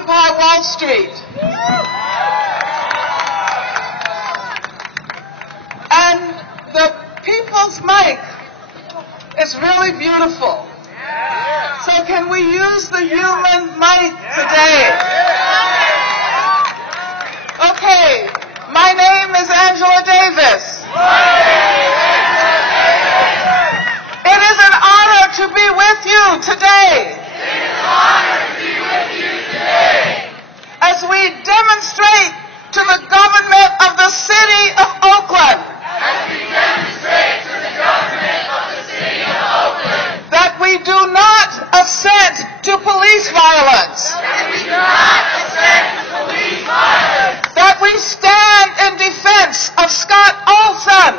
Occupy Wall Street. And the people's mic is really beautiful. So can we use the human mic today? Okay, my name is Angela Davis. It is an honor to be with you today. As we demonstrate to the government of the city of Oakland that we do not assent to police violence. That we stand in defense of Scott Olson.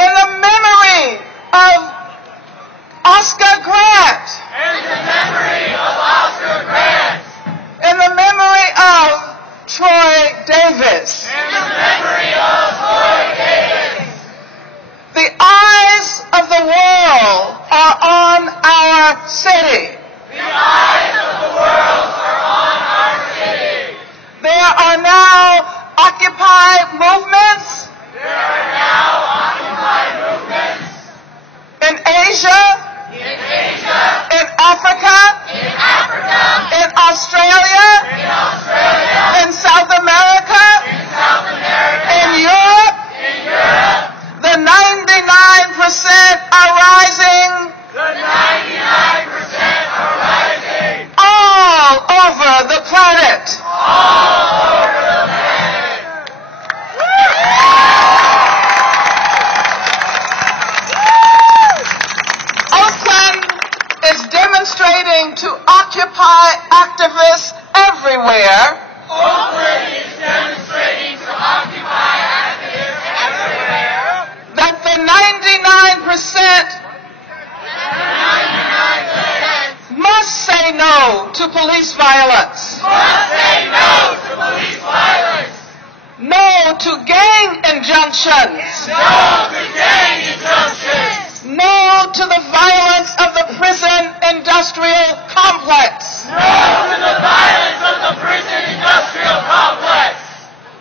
In the memory of Oscar Grant. In the memory of Troy Davis. The eyes of the world are on our city. There are now Occupy movements. In Asia. In Africa. In Australia. In South America. In Europe. The 99% are rising. All over the planet. Oakland is demonstrating to Occupy activists everywhere. That the 99% must say no to police violence. No to gang injunctions. No to the violence of the prison industrial complex.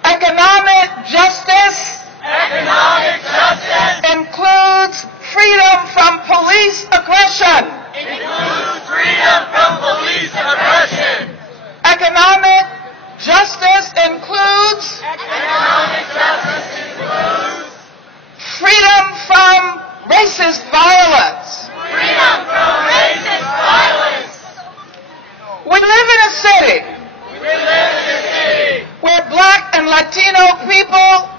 Economic justice includes freedom from police aggression. Economic justice includes freedom from racist violence. We live in a city where Black and Latino people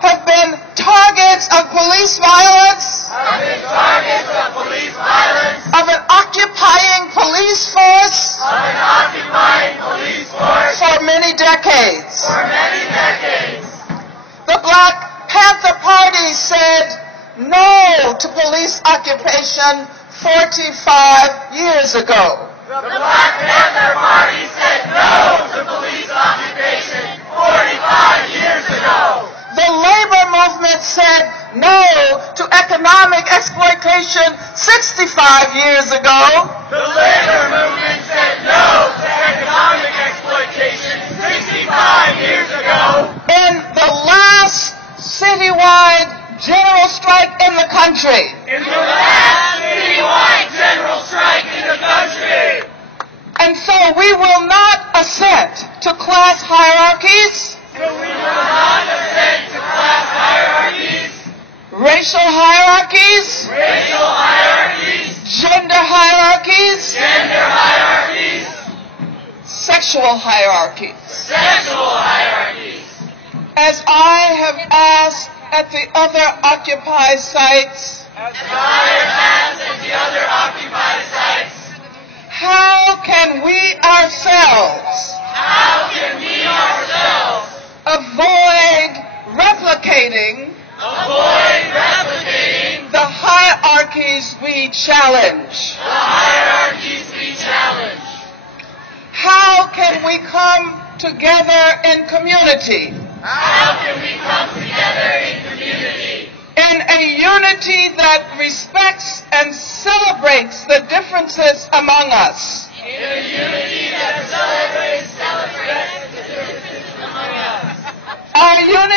have been targets of police violence, of an occupying police force for many decades. The Black Panther Party said no to police occupation 45 years ago. The Black Panther Party said no to police occupation 45 years ago. The labor movement said no to economic exploitation 65 years ago. The labor movement said no to economic exploitation 65 years ago. In the last citywide general strike in the country. And so we will not assent to class hierarchies. Racial hierarchies. Gender hierarchies. Sexual hierarchies. As I have asked at the other Occupy sites, how can we ourselves avoid replicating the hierarchies we challenge? How can we come together in community? In a unity that respects and celebrates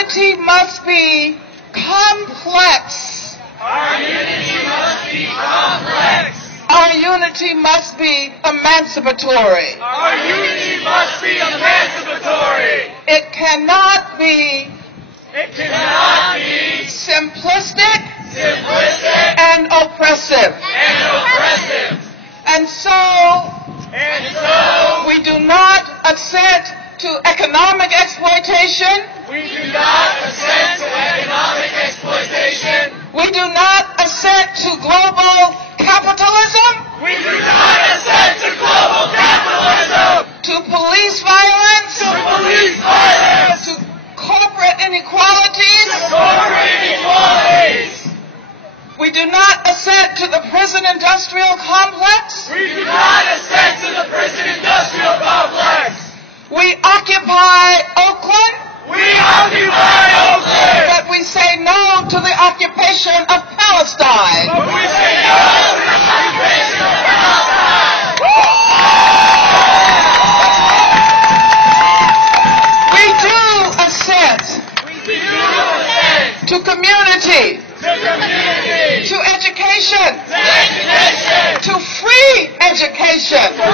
unity must be complex. Our unity must be complex. Our unity must be emancipatory. Our unity must be emancipatory. It cannot be simplistic and oppressive. And so we do not assent to economic exploitation. We do not assent to economic exploitation. We do not assent to global capitalism. We do not assent to global capitalism. To police violence. To police violence. To corporate inequalities. To corporate inequalities. We do not assent to the prison-industrial complex. We do not assent to the prison-industrial complex. We occupy Oakland. We occupy Oakland. But we say no to the occupation of Palestine. But we say no to the occupation of Palestine. We do assent. To community. To education. To free education. To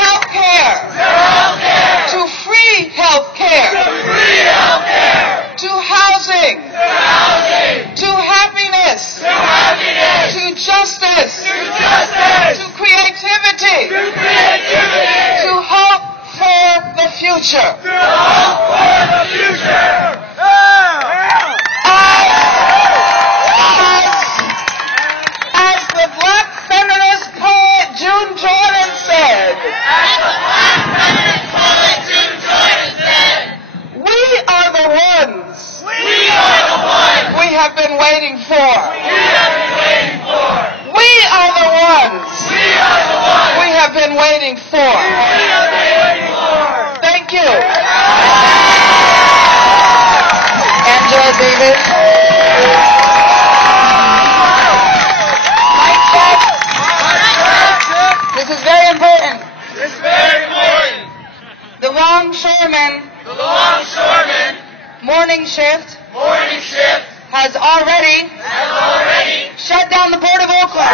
health care. To free health care. To housing. To happiness. To justice. To creativity. To hope for the future. As the black feminist poet June Jordan said, we are the ones we have been waiting for. We are the ones we have been waiting for. Thank you. Angela Davis. Mic check. This is very important. It's very important. The longshoremen morning shift has already shut down the Port of Oakland.